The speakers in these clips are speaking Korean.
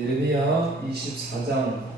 예레미야 24장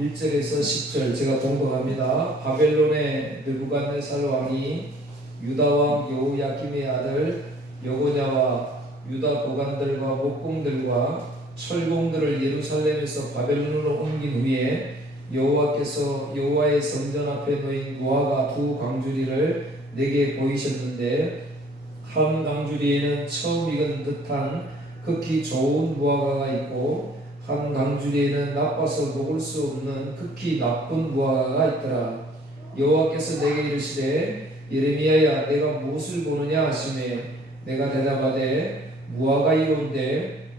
1절에서 10절 제가 봉독합니다. 바벨론의 느부갓네살 왕이 유다 왕 여호야김의 아들 여고냐와 유다 고관들과 목공들과 철공들을 예루살렘에서 바벨론으로 옮긴 후에 여호와께서 여호와의 성전 앞에 놓인 무화과 두 광주리를 내게 보이셨는데, 한 광주리에는 처음 익은 듯한 극히 좋은 무화과가 있고 한 광주리에는 나빠서 먹을 수 없는 극히 나쁜 무화과가 있더라. 여호와께서 내게 이르시되 예레미야야, 내가 무엇을 보느냐 하시매 내가 대답하되 무화과이로운데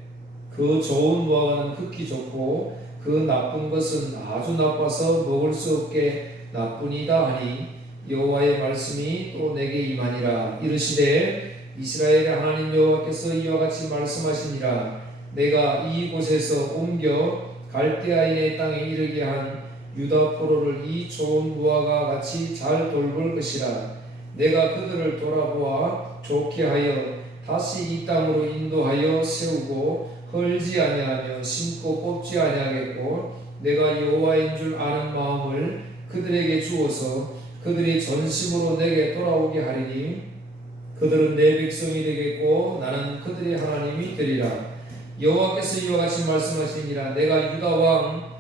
그 좋은 무화과는 극히 좋고 그 나쁜 것은 아주 나빠서 먹을 수 없게 나쁘니다 하니, 여호와의 말씀이 또 내게 임하니라. 이르시되 이스라엘의 하나님 여호와께서 이와 같이 말씀하시니라. 내가 이곳에서 옮겨 갈대아인의 땅에 이르게 한 유다 포로를 이 좋은 무화과 같이 잘 돌볼 것이라. 내가 그들을 돌아보아 좋게 하여 다시 이 땅으로 인도하여 세우고 헐지 아니하며 심고 뽑지 아니하겠고, 내가 여호와인 줄 아는 마음을 그들에게 주어서 그들이 전심으로 내게 돌아오게 하리니 그들은 내 백성이 되겠고 나는 그들의 하나님이 되리라. 여호와께서 이와 같이 말씀하시니라. 내가 유다 왕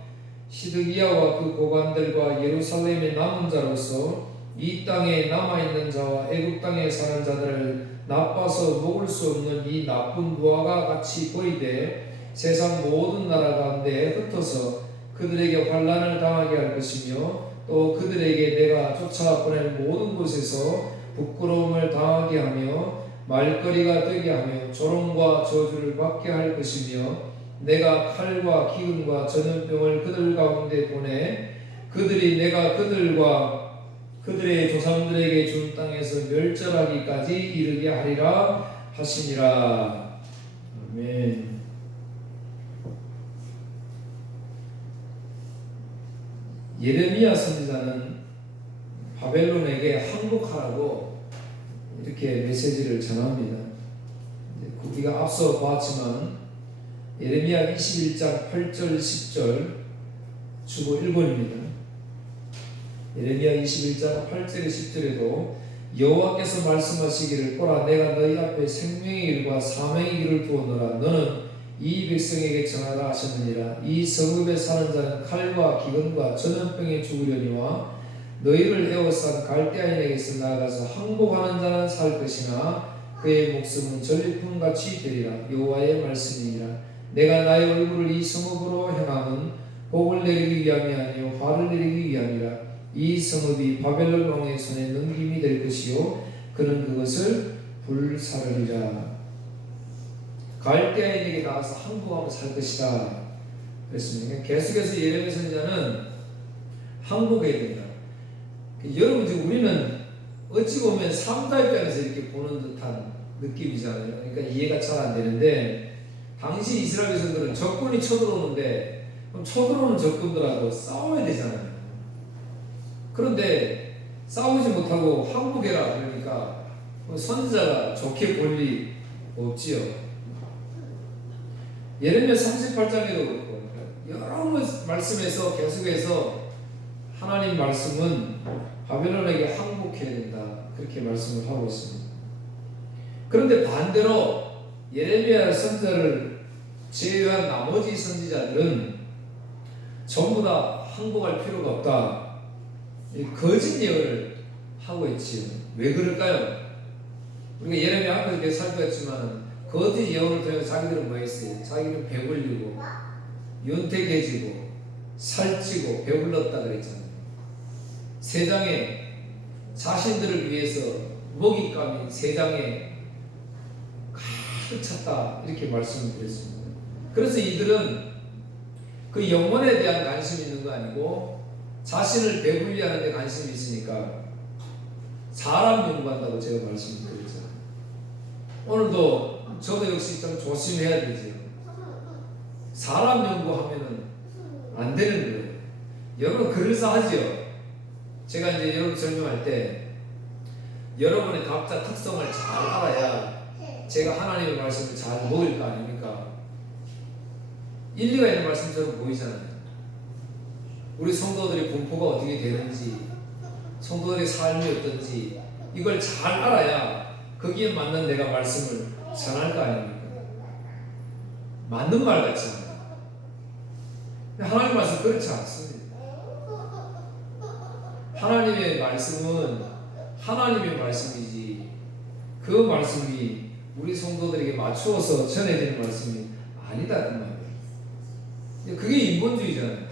시드기야와 그 고관들과 예루살렘의 남은 자로서 이 땅에 남아있는 자와 애굽 땅에 사는 자들을 나빠서 먹을 수 없는 이 나쁜 무화과 같이 보이되 세상 모든 나라 가운데 흩어서 그들에게 환난을 당하게 할 것이며, 또 그들에게 내가 쫓아보낼 모든 곳에서 부끄러움을 당하게 하며 말거리가 되게 하며 조롱과 저주를 받게 할 것이며, 내가 칼과 기근과 전염병을 그들 가운데 보내 그들이 내가 그들과 그들의 조상들에게 준 땅에서 멸절하기까지 이르게 하리라 하시니라. 아멘. 예레미야 선지자는 바벨론에게 항복하라고 이렇게 메시지를 전합니다. 우리가 앞서 봤지만 예레미야 21장 8절 10절 주보 1번입니다. 예레미야 21장 8절에 10절에도 여호와께서 말씀하시기를 보라, 내가 너희 앞에 생명의 길과 사망의 길을 두었노라. 너는 이 백성에게 전하라 하셨느니라. 이 성읍에 사는 자는 칼과 기근과 전염병에 죽으려니와 너희를 에워싼 갈대아인에게서 나아가서 항복하는 자는 살 것이나 그의 목숨은 전리품같이 되리라. 여호와의 말씀이니라. 내가 나의 얼굴을 이 성읍으로 향함은 복을 내리기 위함이 아니요 화를 내리기 위함이라. 이 성읍이 바벨론 왕의 손에 넘김이 될 것이요 그는 그것을 불사르리라. 갈대아인에게 나가서 항복하며 살 것이다 그랬습니다. 계속해서 예레미야 선지자는 항복해야 된다. 여러분, 지금 우리는 어찌 보면 삼가 입장에서 이렇게 보는 듯한 느낌이잖아요. 그러니까 이해가 잘 안 되는데, 당시 이스라엘 백성들은 적군이 쳐들어오는데 그럼 쳐들어오는 적군들하고 싸워야 되잖아요. 그런데 싸우지 못하고 항복해라 그러니까 선지자가 좋게 볼 리 없지요. 예레미야 38장에도 그렇고 여러 말씀에서 계속해서 하나님 말씀은 바벨론에게 항복해야 된다 그렇게 말씀을 하고 있습니다. 그런데 반대로 예레미야 선지자를 제외한 나머지 선지자들은 전부 다 항복할 필요가 없다, 거짓 예언을 하고 있지요. 왜 그럴까요? 우리가 예레미야 앞에서 계속 살펴봤지만 거짓 예언을 통해서 자기들은 뭐 했어요? 자기는 배불리고 윤택해지고 살찌고 배불렀다 그랬잖아요. 세상에 자신들을 위해서 먹잇감이 세상에 가득 찼다 이렇게 말씀을 드렸습니다. 그래서 이들은 그 영혼에 대한 관심이 있는 거 아니고 자신을 배불리하는 데 관심이 있으니까 사람 연구한다고 제가 말씀을 드렸잖아요. 오늘도 저도 역시 좀 조심해야 되죠. 사람 연구하면은 안 되는 거예요. 여러분 그럴싸하죠. 제가 이제 여러분 설명할 때 여러분의 각자 특성을 잘 알아야 제가 하나님의 말씀을 잘 먹을 거 아닙니까? 일리가 있는 말씀처럼 보이잖아요. 우리 성도들의 분포가 어떻게 되는지, 성도들의 삶이 어떤지 이걸 잘 알아야 거기에 맞는 내가 말씀을 전할 거 아닙니까? 맞는 말 같지 않아요. 하나님 말씀 그렇지 않습니다. 하나님의 말씀은 하나님의 말씀이지 그 말씀이 우리 성도들에게 맞추어서 전해지는 말씀이 아니다 그 말이에요. 그게 인본주의잖아요.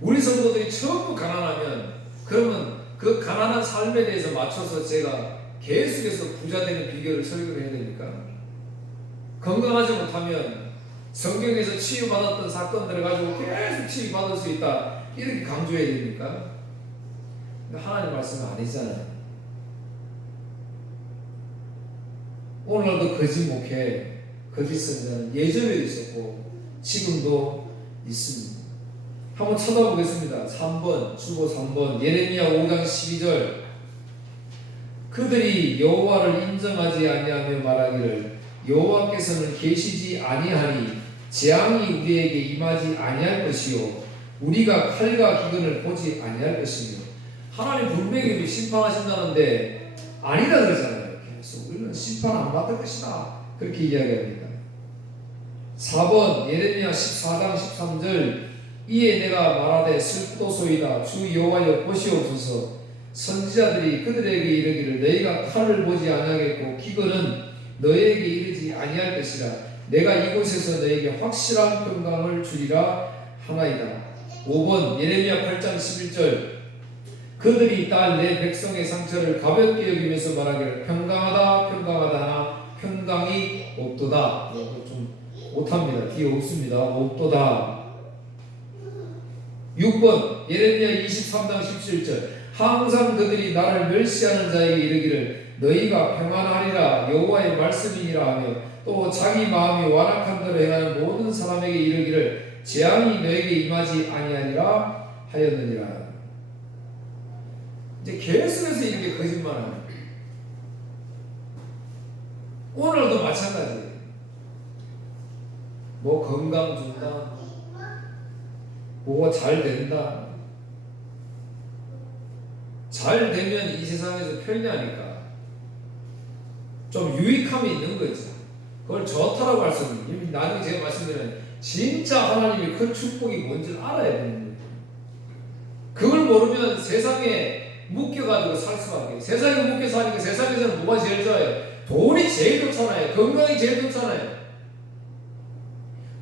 우리 성도들이 전부 가난하면 그러면 그 가난한 삶에 대해서 맞춰서 제가 계속해서 부자 되는 비결을 설교를 해야 됩니까? 건강하지 못하면 성경에서 치유받았던 사건들을 가지고 계속 치유받을 수 있다 이렇게 강조해야 됩니까? 하나님 말씀은 아니잖아요. 오늘날도 거짓 목회, 거짓 선자는 예전에도 있었고 지금도 있습니다. 한번 쳐다보겠습니다. 3번, 주보 3번, 예레미야 5장 12절. 그들이 여호와를 인정하지 아니하며 말하기를 여호와께서는 계시지 아니하니 재앙이 우리에게 임하지 아니할 것이요 우리가 칼과 기근을 보지 아니할 것이며. 하나님 분명히 심판하신다는데 아니다 그러잖아요. 계속 우리는 심판 안 받을 것이다 그렇게 이야기합니다. 4번 예레미야 14장 13절. 이에 내가 말하되 슬프도소이다 주 여호와여 보시옵소서. 선지자들이 그들에게 이르기를 너희가 칼을 보지 아니하겠고 기근은 너희에게 이르지 아니할 것이라. 내가 이곳에서 너희에게 확실한 평강을 주리라 하나이다. 5번 예레미야 8장 11절. 그들이 딸 내 백성의 상처를 가볍게 여기면서 말하기를 평강하다 평강하다 하나 평강이 없도다. 좀 못합니다. 뒤에 없습니다. 없도다. 6번 예레미야 23장 17절. 항상 그들이 나를 멸시하는 자에게 이르기를 너희가 평안하리라 여호와의 말씀이니라 하며 또 자기 마음이 완악한 대로 행하는 모든 사람에게 이르기를 재앙이 너에게 임하지 아니하리라 하였느니라. 이제 계속해서 이렇게 거짓말합니다. 오늘도 마찬가지예요. 뭐 건강 준다, 뭐가 잘 된다. 잘 되면 이 세상에서 편리하니까 좀 유익함이 있는 거죠. 그걸 좋다라고 할 수 없는. 나중에 제가 말씀드리면 진짜 하나님의 큰 축복이 뭔지 알아야 되는 거예요. 그걸 모르면 세상에 묶여가지고 살 수밖에. 세상에 묶여 사니까 세상에서는 뭐가 제일 좋아요? 돈이 제일 좋잖아요. 건강이 제일 좋잖아요.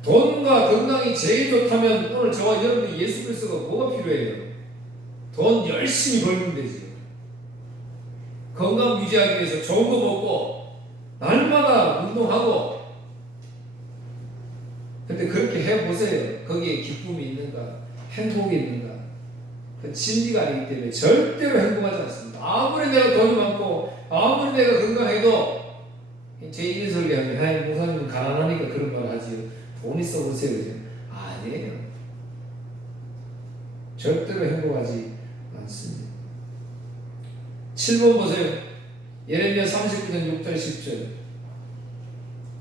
돈과 건강이 제일 좋다면 오늘 저와 여러분이 예수 그리스도가 뭐가 필요해요? 돈 열심히 벌면 되지. 건강 유지하기 위해서 좋은 거 먹고 날마다 운동하고. 근데 그렇게 해보세요. 거기에 기쁨이 있는가? 행복이 있는가? 그 진리가 아니기 때문에 절대로 행복하지 않습니다. 아무리 내가 돈이 많고 아무리 내가 건강해도 제1 설교하면 하나님 목사님은 가난하니까 그런 말 하지요. 돈 있어 보세요. 아니에요. 절대로 행복하지 않습니다. 7번 보세요. 예레미야 39장 6절 10절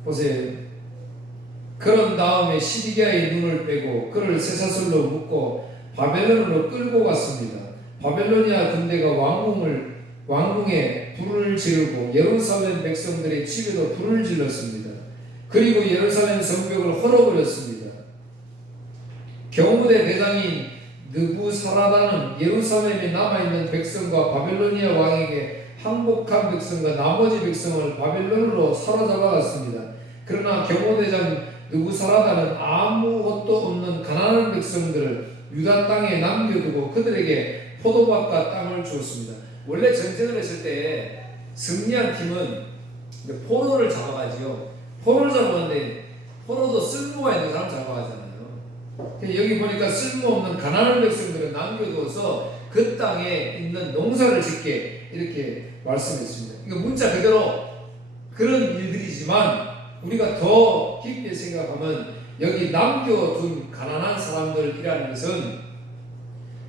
보세요. 그런 다음에 시디기야의 눈을 빼고 그를 쇠사슬로 묶고 바벨론으로 끌고 갔습니다. 바벨로니아 군대가 왕궁에 불을 지르고 예루살렘 백성들의 집에도 불을 질렀습니다. 그리고 예루살렘 성벽을 헐어버렸습니다. 경호대 대장인 느부사라다는 예루살렘에 남아있는 백성과 바벨로니아 왕에게 항복한 백성과 나머지 백성을 바벨론으로 사로잡아갔습니다. 그러나 경호대장 느부사라다는 아무것도 없는 가난한 백성들을 유다 땅에 남겨두고 그들에게 포도밭과 땅을 주었습니다. 원래 전쟁을 했을 때 승리한 팀은 포로를 잡아가지요. 포로를 잡았는데 포로도 쓸모가 있는 사람 잡아가잖아요. 여기 보니까 쓸모없는 가난한 백성들을 남겨두어서 그 땅에 있는 농사를 짓게 이렇게 말씀했습니다. 이거 문자 그대로 그런 일들이지만 우리가 더 깊게 생각하면 여기 남겨둔 가난한 사람들이라는 것은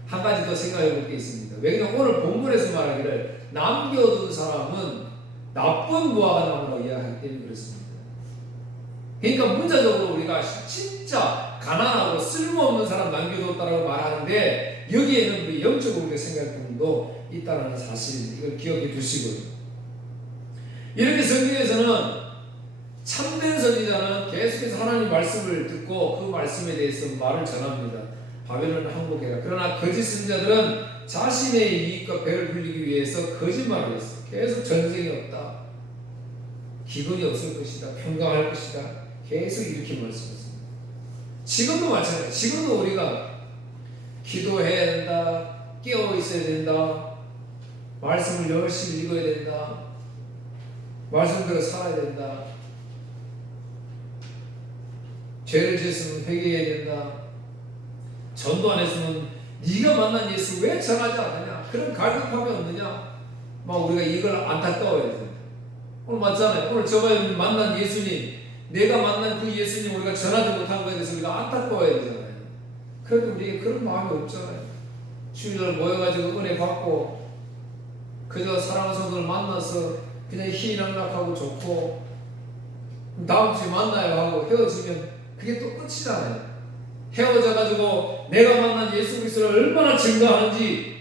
한 가지 더 생각해 볼 게 있습니다. 왜냐하면 오늘 본문에서 말하기를 남겨둔 사람은 나쁜 무화과 나무라고 이야기하기 때문에 그렇습니다. 그러니까 문자적으로 우리가 진짜 가난하고 쓸모없는 사람 남겨뒀다라고 말하는데 여기에는 우리 영적으로 우리가 생각할 부분도 있다는 사실, 이걸 기억해 두시고요. 이렇게 성경에서는 참된 선지자는 계속해서 하나님 말씀을 듣고 그 말씀에 대해서 말을 전합니다. 바벨론 항복해라. 그러나 거짓 선지자들은 자신의 이익과 배를 불리기 위해서 거짓말을 했어. 계속 전쟁이 없다, 기근이 없을 것이다, 평강할 것이다, 계속 이렇게 말씀했습니다. 지금도 마찬가지예요. 지금도 우리가 기도해야 된다, 깨어 있어야 된다, 말씀을 열심히 읽어야 된다, 말씀대로 살아야 된다, 죄를 지었으면 회개해야 된다, 전도 안 했으면 네가 만난 예수 왜 전하지 않느냐, 그런 갈급함이 없느냐, 막 우리가 이걸 안타까워해야 된다. 오늘 맞잖아요. 오늘 저번에 만난 예수님, 내가 만난 그 예수님 우리가 전하지 못한 거에 대해서 우리가 안타까워해야 되잖아요. 그래도 우리에게 그런 마음이 없잖아요. 주일날 모여가지고 은혜 받고 그저 사랑하는 성도를 만나서 그냥 희희낙낙하고 좋고 다음 주에 만나요 하고 헤어지면 그게 또 끝이잖아요. 헤어져가지고 내가 만난 예수 그리스도를 얼마나 증거하는지,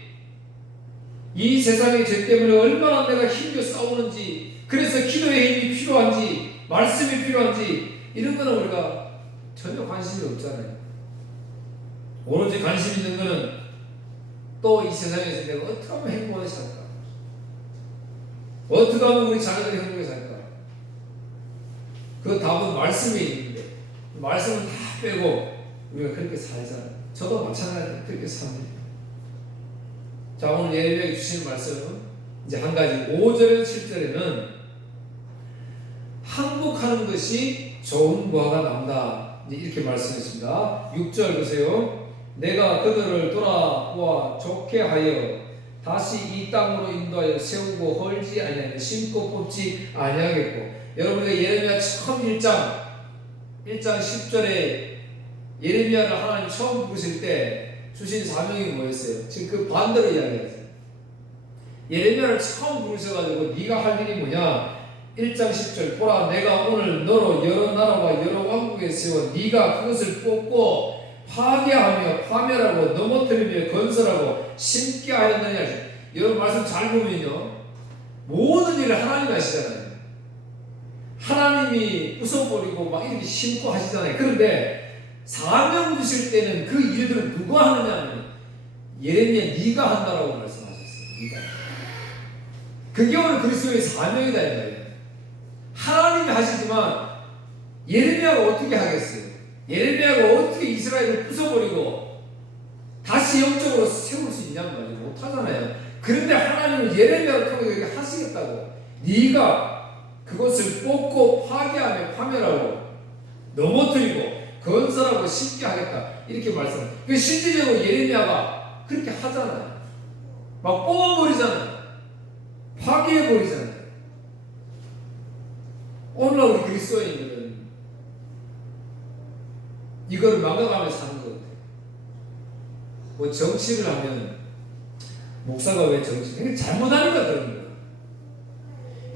이 세상의 죄 때문에 얼마나 내가 힘겨 싸우는지, 그래서 기도의 힘이 필요한지, 말씀이 필요한지, 이런 거는 우리가 전혀 관심이 없잖아요. 오로지 관심 있는 거는 또 이 세상에서 내가 어떻게 하면 행복하게 살까, 어떻게 하면 우리 자녀들이 행복하게 살까, 그 답은 말씀에 있는데 말씀을 다 빼고 우리가 그렇게 살잖아요. 저도 마찬가지로 그렇게 삽니다. 자, 오늘 예레미야에 주시는 말씀은 이제 한 가지 5절에서 7절에는 항복하는 것이 좋은 보화가 남다, 이렇게 말씀했습니다. 6절 보세요. 내가 그들을 돌아보아 좋게 하여 다시 이 땅으로 인도하여 세우고 헐지 아니하며 심고 뽑지 아니하겠고. 여러분이 예레미야 처음 1장 10절에 예레미야를 하나님 처음 부르실 때 주신 사명이 뭐였어요? 지금 그 반대로 이야기하세요. 예레미야를 처음 부르셔가지고 네가 할 일이 뭐냐? 1장 10절 보라 내가 오늘 너로 여러 나라와 여러 왕국에 세워 네가 그것을 뽑고 파괴하며 파멸하고 넘어뜨리며 건설하고 심게 하였느냐. 여러분 말씀 잘 보면요, 모든 일을 하나님이 하시잖아요. 하나님이 부숴버리고 막 이렇게 심고 하시잖아요. 그런데 사명 주실 때는 그 일들을 누가 하느냐면 예레미야 네가 한다라고 말씀하셨어요. 네가. 그게 오늘 그리스도의 사명이다 이 말이에요. 하나님이 하시지만 예레미야가 어떻게 하겠어요? 예레미야가 어떻게 이스라엘을 부숴버리고 다시 영적으로 세울 수 있냐는 말이죠. 못하잖아요. 그런데 하나님은 예레미야를 통해 이렇게 하시겠다고. 네가 그것을 뽑고 파괴하며 파멸하고 넘어뜨리고 건설하고 심게 하겠다, 이렇게 말씀해요. 그 실질적으로 예레미야가 그렇게 하잖아요. 막 뽑아버리잖아요. 파괴해버리잖아요. 오늘날 우리 그리스도인들은 이걸 막아가면서 사는 것 같아요. 뭐 정치를 하면 목사가 왜 정치? 잘못하니까 그런 거예요.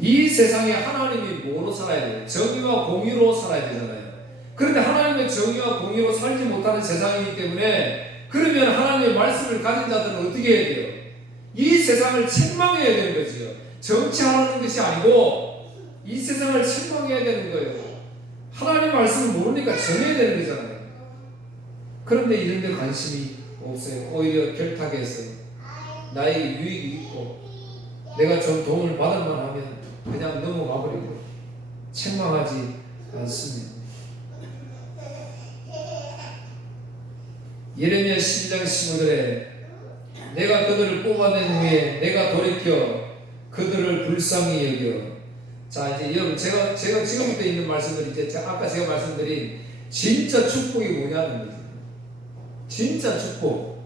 이 세상에 하나님이 뭐로 살아야 돼요? 정의와 공의로 살아야 되잖아요. 그런데 하나님의 정의와 공의로 살지 못하는 세상이기 때문에, 그러면 하나님의 말씀을 가진 자들은 어떻게 해야 돼요? 이 세상을 책망해야 되는 거죠. 정치하라는 것이 아니고 이 세상을 책망해야 되는 거예요. 하나님 말씀을 모르니까 전해야 되는 거잖아요. 그런데 이런 데 관심이 없어요. 오히려 결탁해서 나에게 유익이 있고 내가 좀 도움을 받을 만하면 그냥 넘어가 버리고 책망하지 않습니다. 예레미야 12장 15절에 내가 그들을 뽑아낸 후에 내가 돌이켜 그들을 불쌍히 여겨. 자, 이제 여러분 제가 지금부터 있는 말씀들이 이제 아까 제가 말씀드린 진짜 축복이 뭐냐는 거죠. 진짜 축복.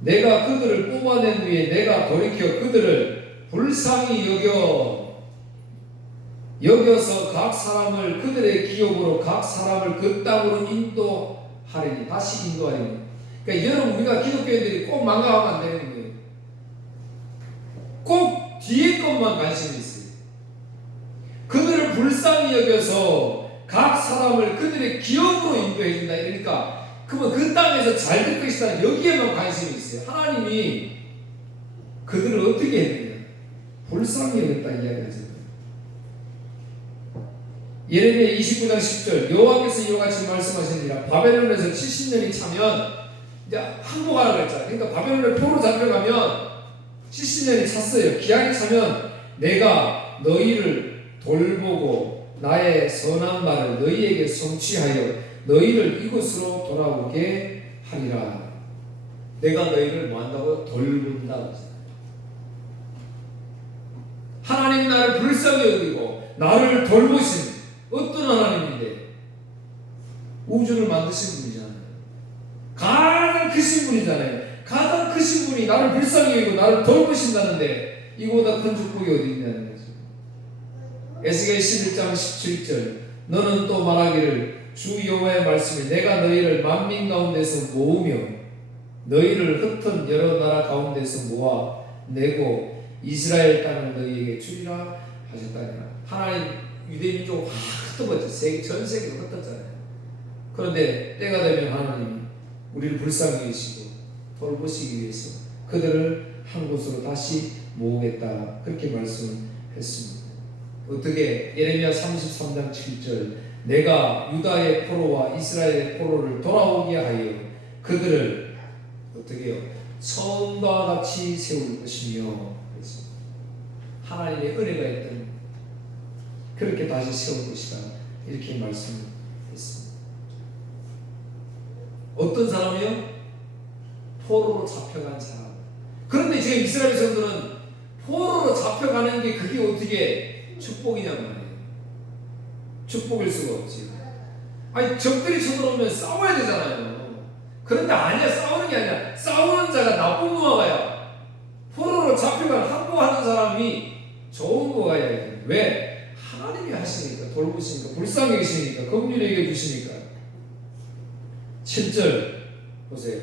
내가 그들을 뽑아낸 후에 내가 돌이켜 그들을 불쌍히 여겨서 각 사람을 그들의 기업으로 각 사람을 그 땅으로 인도하리니. 다시 인도하리니. 그러니까 여러분 우리가 기독교인들이 꼭 망각하면 안 되는 거예요. 꼭 뒤에 것만 관심이 있어요. 그들을 불쌍히 여겨서 각 사람을 그들의 기업으로 인도해 준다. 이러니까 그러면 그 땅에서 잘 될 것이다. 여기에만 관심이 있어요. 하나님이 그들을 어떻게 했느냐? 불쌍히 여겼다 이야기하죠. 예레미야 29장 10절 여호와께서 이와 같이 말씀하시니라. 바벨론에서 70년이 차면 이제 항복하라 그랬잖아요. 그러니까 바벨론에 포로 잡혀가면 70년이 찼어요. 기한이 차면 내가 너희를 돌보고 나의 선한 말을 너희에게 성취하여 너희를 이곳으로 돌아오게 하리라. 내가 너희를 뭐한다고? 돌본다. 하나님 나를 불쌍히 여기고 나를 돌보신 어떤 하나님인데? 우주를 만드신 분이잖아요. 가장 크신 분이잖아요. 가장 크신 분이 나를 불쌍히 여기고 나를 돌보신다는데 이거보다 큰 축복이 어디 있냐는 거죠. 에스겔 11장 17절 너는 또 말하기를 주 여호와의 말씀에 내가 너희를 만민 가운데서 모으며 너희를 흩은 여러 나라 가운데서 모아 내고 이스라엘 땅을 너희에게 주리라 하셨다니라. 하나님 유대민족을 확 흩어버렸죠. 전 세계로 흩었잖아요. 그런데 때가 되면 하나님이 우리를 불쌍히 여기시고 돌보시기 위해서 그들을 한 곳으로 다시 모으겠다. 그렇게 말씀했습니다. 어떻게? 예레미야 33장 7절 내가 유다의 포로와 이스라엘의 포로를 돌아오게 하여 그들을 어떻게 해요? 처음과 같이 세울 것이며 하나님의 은혜가 있던 그렇게 다시 세울 것이다. 이렇게 말씀했습니다. 어떤 사람이요? 포로로 잡혀간 사람. 그런데 지금 이스라엘 성도는 포로로 잡혀가는 게 그게 어떻게 축복이냔 말이에요. 축복일 수가 없지. 아니 적들이 쳐들어오면 싸워야 되잖아요. 그런데 아니야. 싸우는 게 아니라 싸우는 자가 나쁜 무화과야. 포로로 잡혀간 항복하는 사람이 좋은 무화과야. 왜? 하나님이 하시니까, 돌보시니까, 불쌍히 여기시니까, 긍휼히 여겨주시니까. 7절 보세요.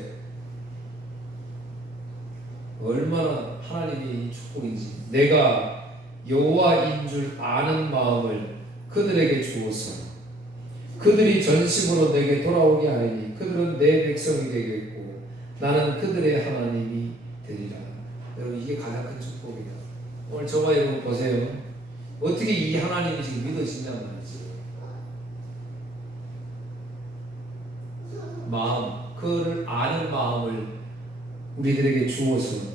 얼마나 하나님의 축복인지. 내가 여호와인 줄 아는 마음을 그들에게 주었어. 그들이 전심으로 내게 돌아오게 하리니 그들은 내 백성이 되겠고 나는 그들의 하나님이 되리라. 여러분 이게 가장 큰 축복이다. 오늘 저와 여러분 보세요. 어떻게 이 하나님이 지금 믿어지냐 말이지. 마음, 그를 아는 마음을 우리들에게 주어서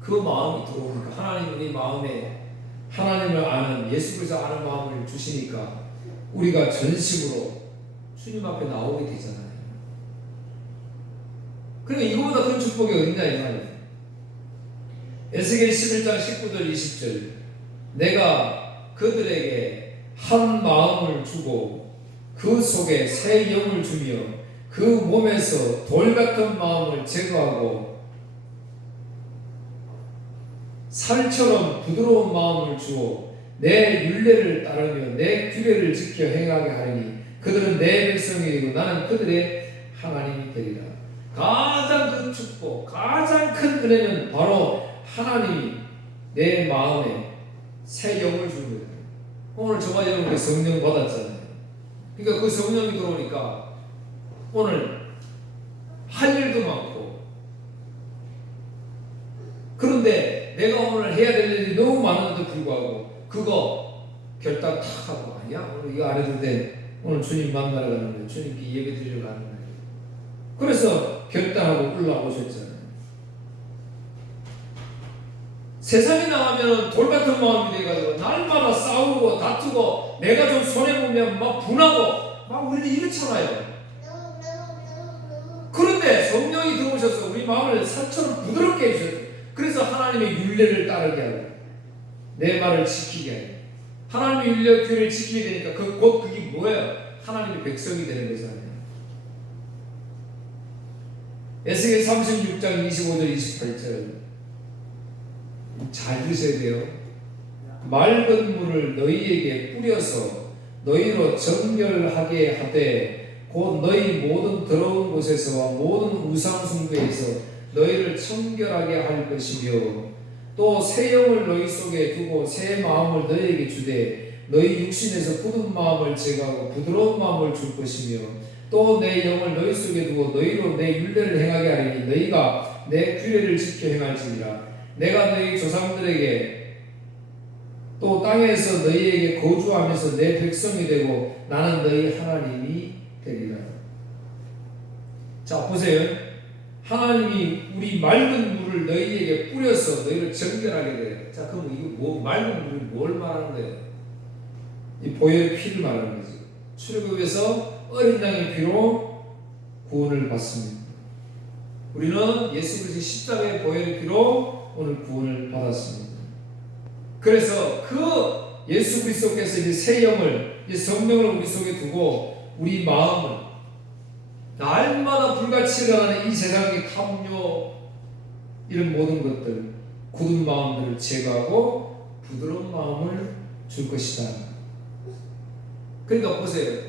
그 마음이 들어오니까 하나님 우리 마음에 하나님을 아는 예수 그리스도 아는 마음을 주시니까 우리가 전심으로 주님 앞에 나오게 되잖아요. 그러니까 이거보다 큰 축복이 어딨냐 이 말이에요. 에스겔 11장 19절 20절 내가 그들에게 한 마음을 주고 그 속에 새 영을 주며 그 몸에서 돌 같은 마음을 제거하고 살처럼 부드러운 마음을 주어 내 율례를 따르며 내 규례를 지켜 행하게 하리니 그들은 내 백성이 되고 나는 그들의 하나님이 되리라. 가장 큰 축복, 가장 큰 은혜는 바로 하나님이 내 마음에 새 영을 주는 거예요. 오늘 저와 여러분께 성령 받았잖아요. 그러니까 그 성령이 들어오니까 오늘 할 일도 많고 그런데 내가 오늘 해야 될 일이 너무 많은데도 불구하고 그거 결단 탁 하고 아니야? 오늘 이거 안 해도 돼. 오늘 주님 만나러 가는 거예요. 주님께 예배 드리러 가는 거예요. 그래서 결단하고 올라오셨잖아요. 세상에 나가면 돌 같은 마음이 돼가지고 날마다 싸우고 다투고 내가 좀 손해보면 막 분하고 막 우리는 이렇잖아요. 그런데 성령이 들어오셔서 우리 마음을 산처럼 부드럽게 해주셨어요. 그래서 하나님의 율례를 따르게 하고 내 말을 지키게 하고 하나님의 율례 규례를 지키게 되니까 곧 그게 뭐예요? 하나님의 백성이 되는 거잖아요. 에스겔 36장 25절 28절 잘 드셔야 돼요. 맑은 물을 너희에게 뿌려서 너희로 정결하게 하되 곧 너희 모든 더러운 곳에서와 모든 우상 숭배에서 너희를 청결하게 할 것이며 또 새 영을 너희 속에 두고 새 마음을 너희에게 주되 너희 육신에서 굳은 마음을 제거하고 부드러운 마음을 줄 것이며 또 내 영을 너희 속에 두고 너희로 내 율례를 행하게 하리니 너희가 내 규례를 지켜 행할지니라. 내가 너희 조상들에게 또 땅에서 너희에게 거주하면서 내 백성이 되고 나는 너희 하나님이 되리라. 자, 보세요. 하나님이 우리 맑은 물을 너희에게 뿌려서 너희를 정결하게 돼요. 자, 그럼 이거 맑은 물이 뭘 말하는 거예요? 이 보혈의 피를 말하는 거죠. 출애굽에서 어린 양의 피로 구원을 받습니다. 우리는 예수 그리스도의 십자가의 보혈의 피로 오늘 구원을 받았습니다. 그래서 그 예수 그리스도께서 이제 새 영을, 이 성령을 우리 속에 두고 우리 마음을 날마다 불같이 일어나는 이 세상의 탐욕 이런 모든 것들, 굳은 마음들을 제거하고 부드러운 마음을 줄 것이다. 그러니까 보세요.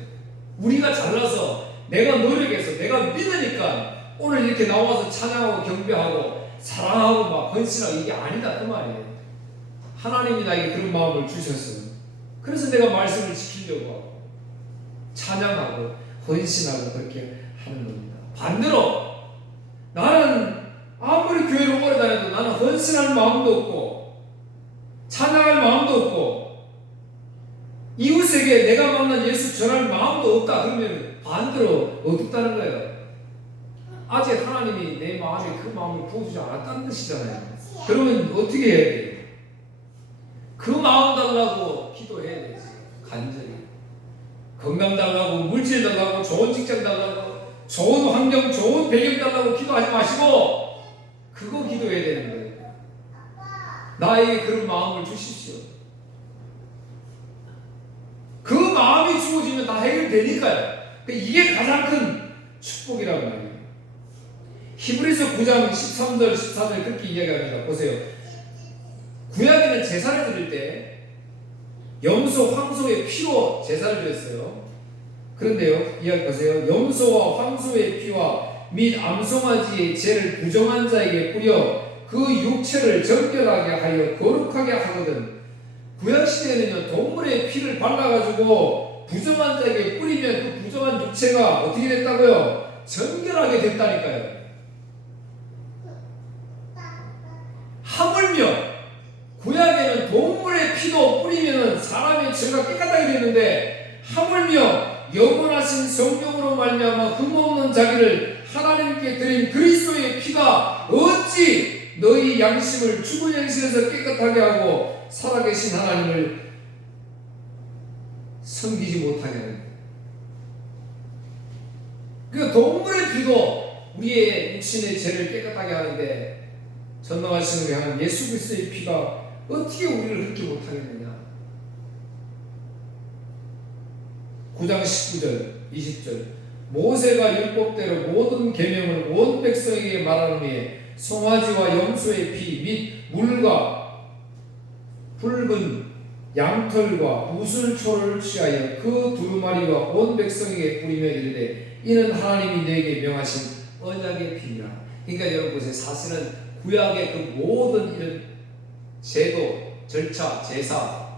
우리가 잘나서 내가 노력해서 내가 믿으니까 오늘 이렇게 나와서 찬양하고 경배하고 사랑하고 막 헌신하고 이게 아니다 그 말이에요. 하나님이 나에게 그런 마음을 주셨어요. 그래서 내가 말씀을 지키려고 하고 찬양하고 헌신하고 그렇게 하는 겁니다. 반대로 나는 아무리 교회를 오래 다녀도 나는 헌신할 마음도 없고 찬양할 마음도 없고 이웃에게 내가 만난 예수 전할 마음도 없다. 그러면 반대로 어둡다는 거예요. 아직 하나님이 내 마음에 그 마음을 부어주지 않았다는 뜻이잖아요. 그러면 어떻게 해야 돼요? 그 마음 달라고 기도해야 되지. 간절히 건강 달라고, 물질 달라고, 좋은 직장 달라고, 좋은 환경, 좋은 배경 달라고 기도하지 마시고 그거 기도해야 되는 거예요. 나에게 그런 마음을 주십시오. 그 마음이 주어지면 다 해결되니까요. 이게 가장 큰 축복이라고 말이에요. 히브리서 9장 13절 14절 그렇게 이야기합니다. 보세요. 구약에는 제사를 드릴 때 염소, 황소의 피로 제사를 드렸어요. 그런데요, 이야기 보세요. 염소와 황소의 피와 및 암송아지의 죄를 부정한 자에게 뿌려 그 육체를 정결하게 하여 거룩하게 하거든. 구약시대에는요, 동물의 피를 발라가지고 부정한 자에게 뿌리면 그 부정한 육체가 어떻게 됐다고요? 정결하게 됐다니까요. 하물며 구약에는 동물의 피도 뿌리면 사람의 죄가 깨끗하게 됐는데 하물며 영원하신 성령으로 말미암아 흠없는 자기를 하나님께 드린 그리스도의 피가 어찌 너희 양심을 죽은 양심에서 깨끗하게 하고 살아계신 하나님을 섬기지 못하게 합니다. 그 동물의 피도 우리의 육신의 죄를 깨끗하게 하는데 전능하신 우리 하나님 예수 그리스도의 피가 어떻게 우리를 그렇게 못하겠느냐. 9장 19절 20절 모세가 율법대로 모든 계명을 온 백성에게 말하노니 송아지와 염소의 피 및 물과 붉은 양털과 우슬초를 취하여 그 두루마리와 온 백성에게 뿌리며 이르되 이는 하나님이 너에게 명하신 언약의 피니라. 그러니까 여러분 보세요. 사실은 구약의 그 모든 이런 제도, 절차, 제사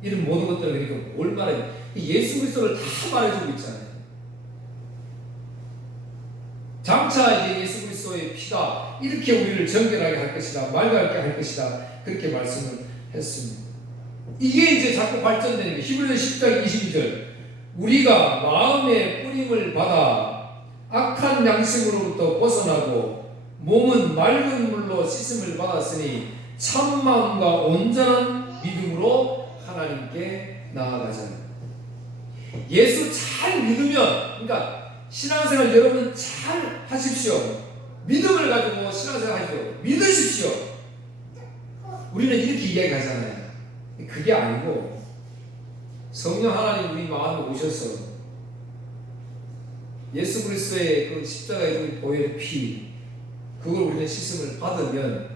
이런 모든 것들을 그러니까 뭘 말해요? 예수 그리스도를 다 말해주고 있잖아요. 장차 이제 예수 그리스도의 피가 이렇게 우리를 정결하게 할 것이다, 맑게 할 것이다 그렇게 말씀을 했습니다. 이게 이제 자꾸 발전되는 게 히브리서 10장 22절 우리가 마음의 뿌림을 받아 악한 양심으로부터 벗어나고 몸은 맑은 물로 씻음을 받았으니 참마음과 온전한 믿음으로 하나님께 나아가자. 예수 잘 믿으면, 그러니까 신앙생활 여러분 잘 하십시오. 믿음을 가지고 신앙생활 하십시오. 믿으십시오. 우리는 이렇게 이야기하잖아요. 그게 아니고 성령 하나님 우리 마음에 오셔서 예수 그리스도의 그 십자가의 보혈의 피 그걸 우리는 씻음을 받으면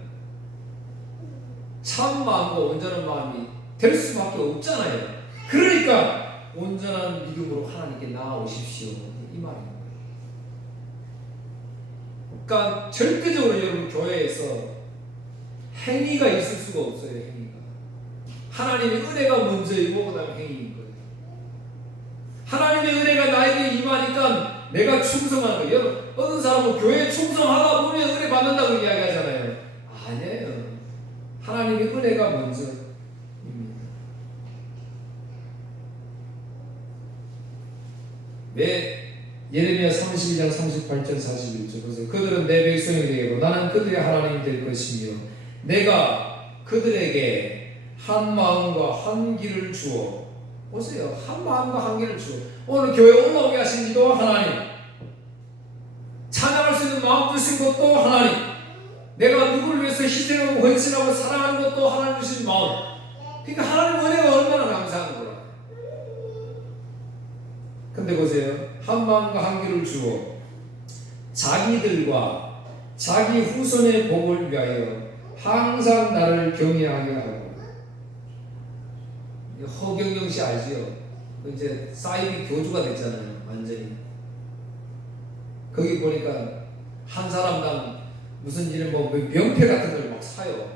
참 마음과 온전한 마음이 될 수밖에 없잖아요. 그러니까 온전한 믿음으로 하나님께 나아오십시오. 이 말입니다. 그러니까 절대적으로 여러분 교회에서 행위가 있을 수가 없어요. 행위가. 하나님의 은혜가 먼저이고 그 다음에 행위인 거예요. 하나님의 은혜가 나에게 임하니까 내가 충성하는 거예요. 여러분, 어떤 사람은 교회에 충성하다 보면 은혜 받는다고 이야기하잖아요. 아니에요. 하나님의 은혜가 먼저입니다. 왜 예레미야 32장 38절 41절 보세요. 그들은 내 백성이 되고 나는 그들의 하나님이 될 것이며 내가 그들에게 한 마음과 한 길을 주어. 보세요. 한 마음과 한 길을 주어. 오늘 교회 올라오게 하신 이도 하나님, 찬양할 수 있는 마음 주신 것도 하나님, 내가 누구를 위해서 희생하고 헌신하고 사랑하는 것도 하나님 주신 마음. 그러니까 하나님 은혜가 얼마나 감사한 거야. 근데 보세요. 한 마음과 한 길을 주어 자기들과 자기 후손의 복을 위하여 항상 나를 경외하게 하고. 허경영 씨 알지요? 이제 사이비 교주가 됐잖아요. 완전히. 거기 보니까 한 사람당 무슨 일은 뭐 명패 같은 걸 막 사요.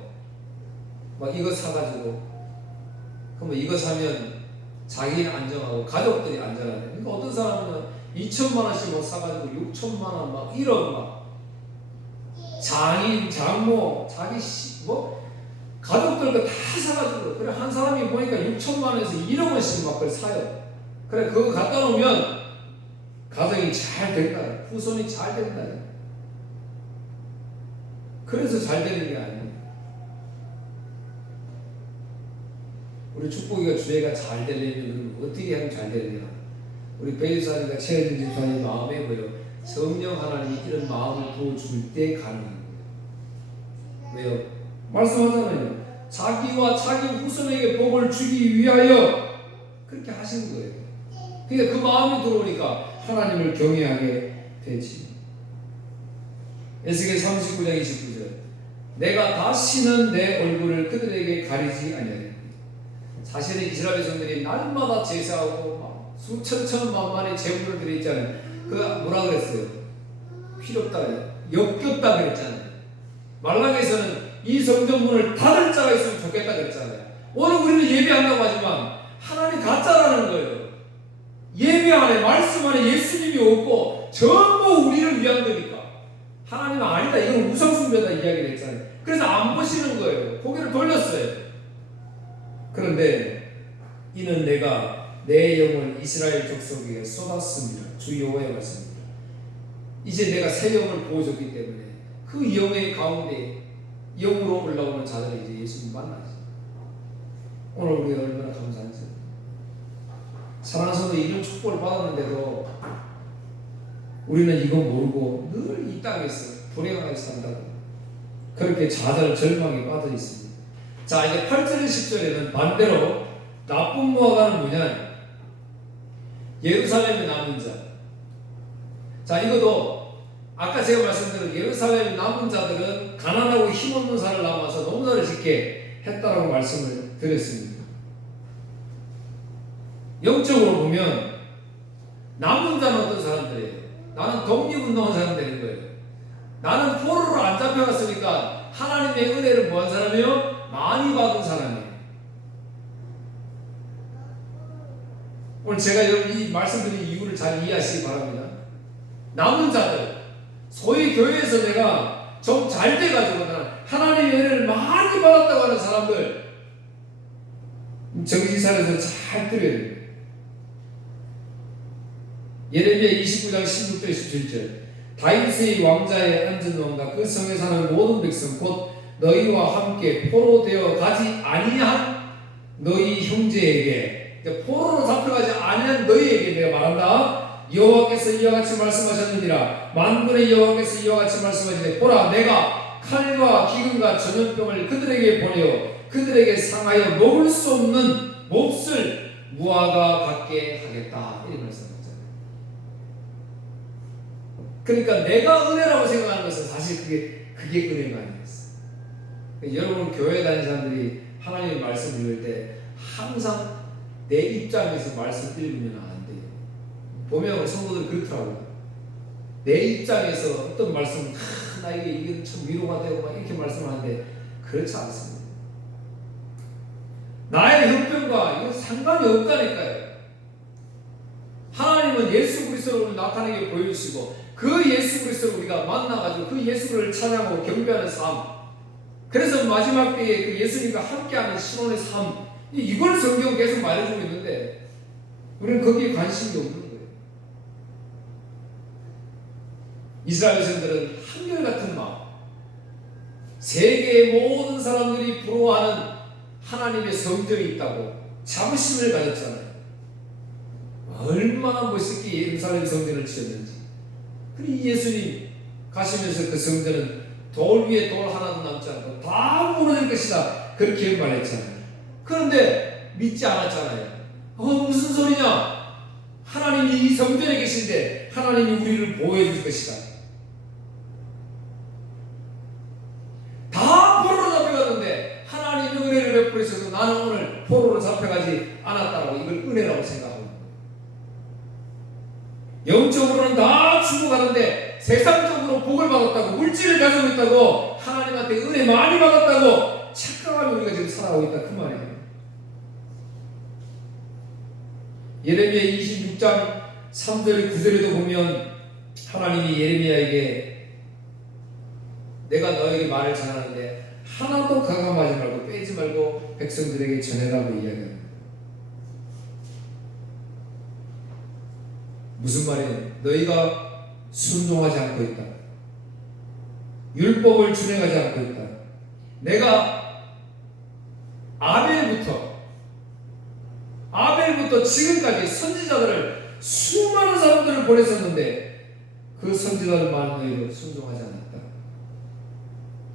막 이거 사가지고 그러면 이거 사면 자기는 안정하고 가족들이 안정하네. 그러니까 어떤 사람은 2천만 원씩 막 사가지고 6천만 원 막 1억 막 장인, 장모, 자기 뭐 가족들 거 다 사가지고. 그래 한 사람이 보니까 6천만 원에서 1억 원씩 막 그걸 사요. 그래 그거 갖다 놓으면 가정이 잘 된다. 후손이 잘 된다. 그래서 잘 되는 게 아니에요. 우리 축복이가 주례가 잘 되려면 어떻게 하면 잘 되느냐. 우리 배유사님과 최혜진 집사님 마음에 보여 성령 하나님이 이런 마음을 부어줄 때 가능한 거예요. 왜요? 말씀하잖아요. 자기와 자기 후손에게 복을 주기 위하여 그렇게 하신 거예요. 그러니까 그 마음이 들어오니까 하나님을 경외하게 되지. 에스겔 39장 29절 내가 다시는 내 얼굴을 그들에게 가리지 아니하리니. 사실은 이스라엘 백성들이 날마다 제사하고 막 수천천만만의 제물을 드렸잖아요. 그가 뭐라 그랬어요? 필요없다, 역겹다 그랬잖아요. 말라기에서는 이 성전문을 닫을 자가 있으면 좋겠다 그랬잖아요. 오늘 우리는 예배한다고 하지만 하나님 가짜라는 거예요. 예배 안에 말씀 안에 예수님이 없고 전부 우리를 위한 거니까 하나님은 아니다, 이건 우상숭배다 이야기를 했잖아요. 그래서 안 보시는 거예요. 고개를 돌렸어요. 그런데 이는 내가 내 영을 이스라엘 족속에게 쏟았습니다. 주 여호와의 말씀입니다. 이제 내가 새 영을 부어줬기 때문에 그 영의 가운데 영으로 올라오는 자들이 이제 예수님 만나죠. 오늘 우리가 얼마나 감사한지. 사랑하는 성도, 이런 축복을 받았는데도 우리는 이거 모르고 늘 이 땅에서 불행하게 산다고 그렇게 좌절 절망에 빠져 있습니다. 자, 이제 8절 10절에는 반대로 나쁜 무화과는 뭐냐? 예루살렘에 남은 자. 자, 이것도 아까 제가 말씀드린 예루살렘에 남은 자들은 가난하고 힘없는 산을 남아서 농사를 짓게 했다라고 말씀을 드렸습니다. 영적으로 보면 남은 자는 어떤 사람들이에요? 나는 독립운동한 사람 되는 거예요. 나는 포로로 안 잡혀갔으니까 하나님의 은혜를 뭐한 사람이요? 많이 받은 사람이에요. 오늘 제가 이 말씀드린 이유를 잘 이해하시기 바랍니다. 남은 자들, 소위 교회에서 내가 좀 잘 돼가지고 하나님의 은혜를 많이 받았다고 하는 사람들 정신 차려서 잘 들어야 돼요. 예레미야 29장 16절 17절 다윗의 왕자에 앉은 왕과 그 성에 사는 모든 백성 곧 너희와 함께 포로 되어 가지 아니한 너희 형제에게, 포로로 잡혀가지 아니한 너희에게 내가 말한다. 여호와께서 이와 같이 말씀하셨느니라. 만군의 여호와께서 이와 같이 말씀하시되 보라, 내가 칼과 기근과 전염병을 그들에게 보내어 그들에게 상하여 먹을 수 없는 몹쓸 무화과 같게 하겠다. 이렇게 말씀하셨잖아요. 그러니까 내가 은혜라고 생각하는 것은 사실 그게 은혜가 아니었어요. 여러분 교회 다니는 사람들이 하나님의 말씀 읽을 때 항상 내 입장에서 말씀 읽으면 안 돼요. 보면 성도들 그렇더라고요. 내 입장에서 어떤 말씀, 나에게 이게 참 위로가 되고 막 이렇게 말씀하는데 그렇지 않습니다. 나의 형편과 이거 상관이 없다니까요. 하나님은 예수 그리스도를 나타내게 보여주시고 그 예수 그리스도를 우리가 만나가지고 그 예수를 찬양하고 경배하는 삶, 그래서 마지막 때에 그 예수님과 함께하는 신혼의 삶, 이걸 성경은 계속 말해주고 있는데 우리는 거기에 관심이 없는 거예요. 이스라엘 백성들은 한결같은 마음, 세계의 모든 사람들이 부러워하는 하나님의 성전이 있다고 자부심을 가졌잖아요. 얼마나 멋있게 예루살렘 성전을 지었는지. 그리고 예수님 가시면서 그 성전은 돌 위에 돌 하나도 남지 않고 다 무너질 것이다, 그렇게 말했잖아요. 그런데 믿지 않았잖아요. 무슨 소리냐? 하나님이 이 성전에 계신데 하나님이 우리를 보호해 줄 것이다. 다 포로로 잡혀갔는데 하나님이 은혜를 베풀어 주셔서 나는 오늘 포로로 잡혀가지 않았다고 이걸 은혜라고 생각합니다. 영적으로는 다 죽어가는데 세상적으로 복을 받았다고, 물질을 가지고 있다고, 하나님한테 은혜 많이 받았다고 착각하며 우리가 지금 살아가고 있다, 그 말이에요. 예레미야 26장 3절 9절에도 보면 하나님이 예레미야에게 내가 너에게 말을 전하는데 하나도 가감하지 말고 빼지 말고 백성들에게 전해라고 이야기합니다. 무슨 말이에요? 너희가 순종하지 않고 있다. 율법을 준행하지 않고 있다. 내가 아벨부터 지금까지 선지자들을 수많은 사람들을 보냈었는데 그 선지자들만 너희로 순종하지 않았다.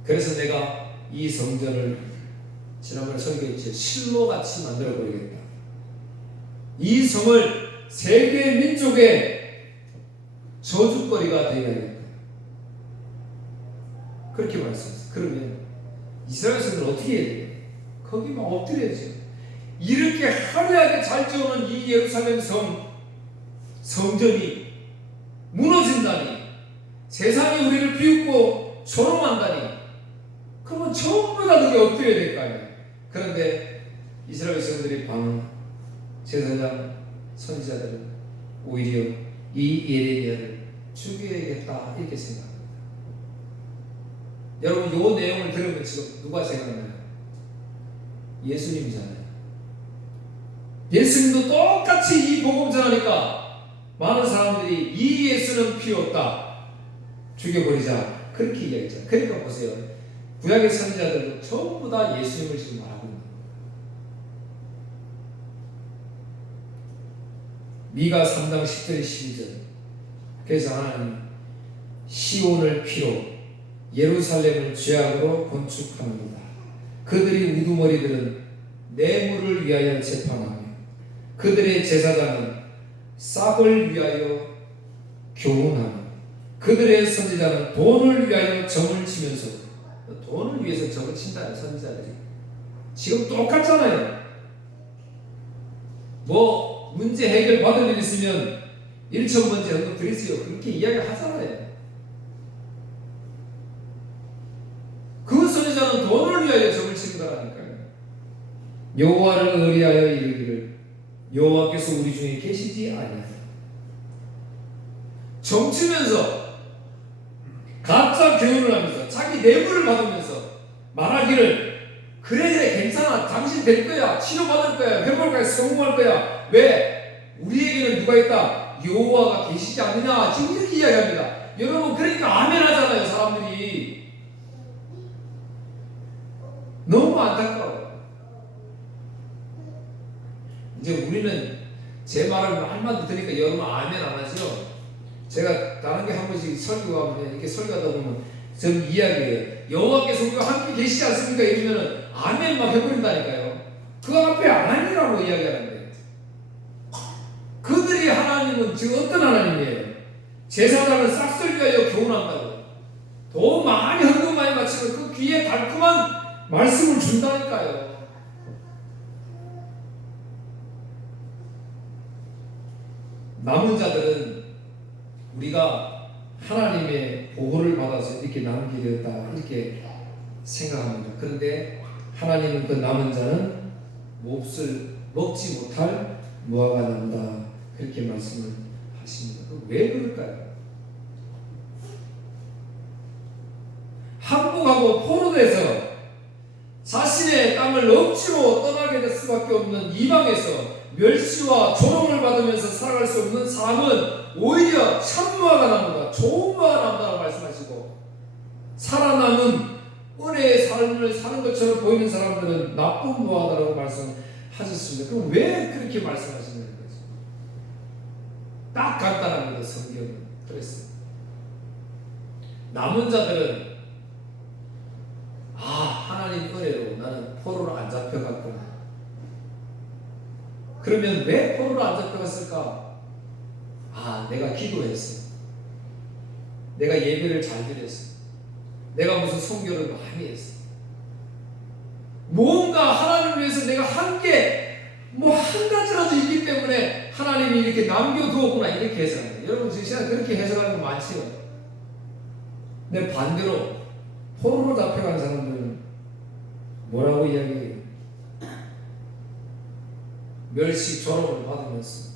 그래서 내가 이 성전을 지난번에 설교했지, 실로같이 만들어 버리겠다. 이 성을 세계 민족의 저주거리가 되어야겠다. 그렇게 말씀했어요. 그러면 이스라엘 백성들은 어떻게 해야 돼요? 거기 막 엎드려야죠. 이렇게 화려하게 잘 지어놓은 이 예루살렘 성전이 무너진다니, 세상이 우리를 비웃고 조롱한다니, 그러면 전부 다 그게 엎드려야 될 거 아니에요. 그런데 이스라엘 백성들의 제사장, 선지자들은 오히려 이 예레미야를 죽여야겠다, 이렇게 생각합니다. 여러분, 이 내용을 들으면 지금 누가 생각나요? 예수님이잖아요. 예수님도 똑같이 이 복음 전하니까 많은 사람들이 이 예수는 필요 없다, 죽여버리자, 그렇게 이야기했잖아요. 그러니까 보세요, 구약의 선지자들도 전부 다 예수님을 지금 말하고 있는 거예요. 미가 3장 10절 12절. 그래서 하나님 시온을 피로 예루살렘을 죄악으로 건축합니다. 그들이 우두머리들은 뇌물을 위하여 재판하며 그들의 제사장은 싹을 위하여 교훈하며 그들의 선지자는 돈을 위하여 점을 치면서, 돈을 위해서 점을 친다는 선지자들이 지금 똑같잖아요. 뭐 문제 해결 받을 일 있으면 1,000번째 헌금 드리세요, 그렇게 이야기 하잖아요. 그 선지자는 돈을 위하여 점을 치는 거라니까요. 여호와를 의리하여 이르기를 여호와께서 우리 중에 계시지 아니하냐. 점치면서 가짜 교훈을 하면서 자기 뇌물을 받으면서 말하기를 그래 괜찮아, 당신 될 거야, 치료받을 거야, 회복할 거야, 성공할 거야. 왜? 우리에게는 누가 있다? 여호와가 계시지 않느냐, 지금 이렇게 이야기합니다. 여러분, 그러니까 아멘 하잖아요, 사람들이. 너무 안타까워요. 이제 우리는 제 말을 말만 듣으니까 여러분 아멘 안 하죠? 제가 다른 게 한 번씩 설교하면 이렇게 설교하다 보면 전 이야기해요. 여호와께서 우리와 함께 계시지 않습니까? 이러면은 아멘 막 해버린다니까요. 그 앞에 아니라고 이야기하는데, 그들이 하나님은 지금 어떤 하나님이에요? 제사장을 싹쓸 위하여 교훈한다고, 돈 많이 헌금 많이 바치면 그 귀에 달콤한 말씀을 준다니까요. 남은 자들은 우리가 하나님의 보호를 받아서 이렇게 남게 되었다, 이렇게 생각합니다. 그런데 하나님은 그 남은 자는 몹을 먹지 못할 무화과 나무다. 그렇게 말씀을 하십니다. 왜 그럴까요? 항복하고 포로돼서 자신의 땅을 억지로 떠나게 될 수밖에 없는 이방에서 멸시와 조롱을 받으면서 살아갈 수 없는 사람은 오히려 참 무화과 나무다, 좋은 무화과 나무다라고 말씀하시고, 살아남은 은혜의 삶을 사는 것처럼 보이는 사람들은 나쁜 무화과다라고 말씀하셨습니다. 그럼 왜 그렇게 말씀하시는 거죠? 딱 간단합니다. 성경은 그랬어요. 남은 자들은 하나님 은혜로 나는 포로로 안 잡혀갔구나. 그러면 왜 포로로 안 잡혀갔을까? 내가 기도했어. 내가 예배를 잘 드렸어. 내가 무슨 선교를 많이 했어. 뭔가 하나님을 위해서 내가 한 가지라도 있기 때문에 하나님이 이렇게 남겨두었구나, 이렇게 해석해요. 여러분 지금 시간에 그렇게 해석하는 거 많지요. 근데 반대로 포로로 잡혀간 사람들은 뭐라고 이야기해요? 멸시, 조롱을 받으면서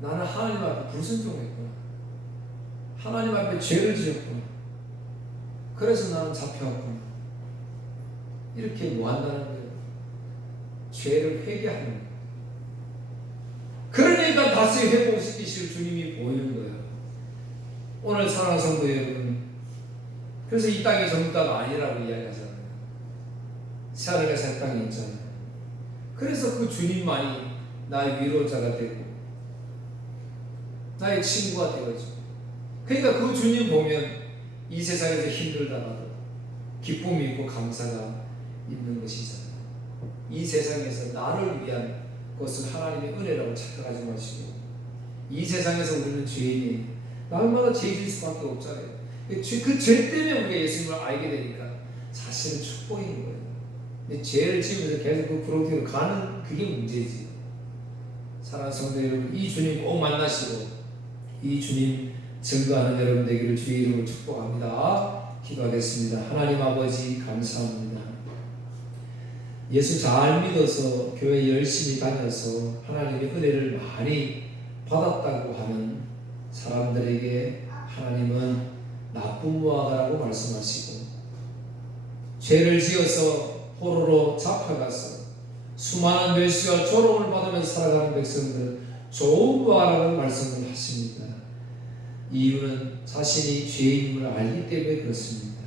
나는 하나님 앞에 불순종했구나. 하나님 앞에 죄를 지었구나. 그래서 나는 잡혀왔구나. 이렇게 뭐 한다는 거예요? 죄를 회개하는 거예요. 그러니까 다시 회복시키실 주님이 보이는 거예요. 오늘 사랑하는 성도 여러분, 그래서 이 땅이 전부 다가 아니라고 이야기하잖아요. 새하늘과 새 땅이 있잖아요. 그래서 그 주님만이 나의 위로자가 되고 나의 친구가 되어지고, 그러니까 그 주님 보면 이 세상에서 힘들다가도 기쁨이 있고 감사가 있는 것이잖아요. 이 세상에서 나를 위한 것을 하나님의 은혜라고 착각하지 마시고, 이 세상에서 우리는 죄인이 날마다 죄질 수밖에 없잖아요. 그 죄 때문에 우리가 예수님을 알게 되니까 사실은 축복인 거예요. 근데 죄를 지으면서 계속 그 프로그램으로 가는 그게 문제지. 사랑하는 성도 여러분, 이 주님 꼭 만나시고 이 주님 증거하는 여러분 되기를 주의 이름으로 축복합니다. 기도하겠습니다. 하나님 아버지 감사합니다. 예수 잘 믿어서 교회 열심히 다녀서 하나님의 은혜를 많이 받았다고 하는 사람들에게 하나님은 나쁜 무화과라고 말씀하시고, 죄를 지어서 포로로 잡혀가서 수많은 멸시와 조롱을 받으면서 살아가는 백성들 좋은 무화과라고 말씀을 하십니다. 이유는 자신이 죄인임을 알기 때문에 그렇습니다.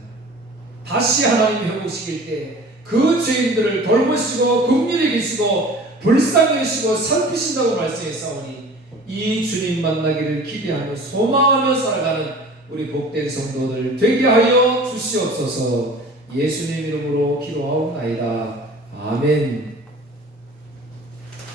다시 하나님이 회복시킬 때 그 죄인들을 돌보시고 긍휼히 계시고 불쌍히 여기시고 살피신다고 말씀했사오니 이 주님 만나기를 기대하며 소망하며 살아가는 우리 복된 성도들 되게 하여 주시옵소서. 예수님 이름으로 기도하옵나이다. 아멘.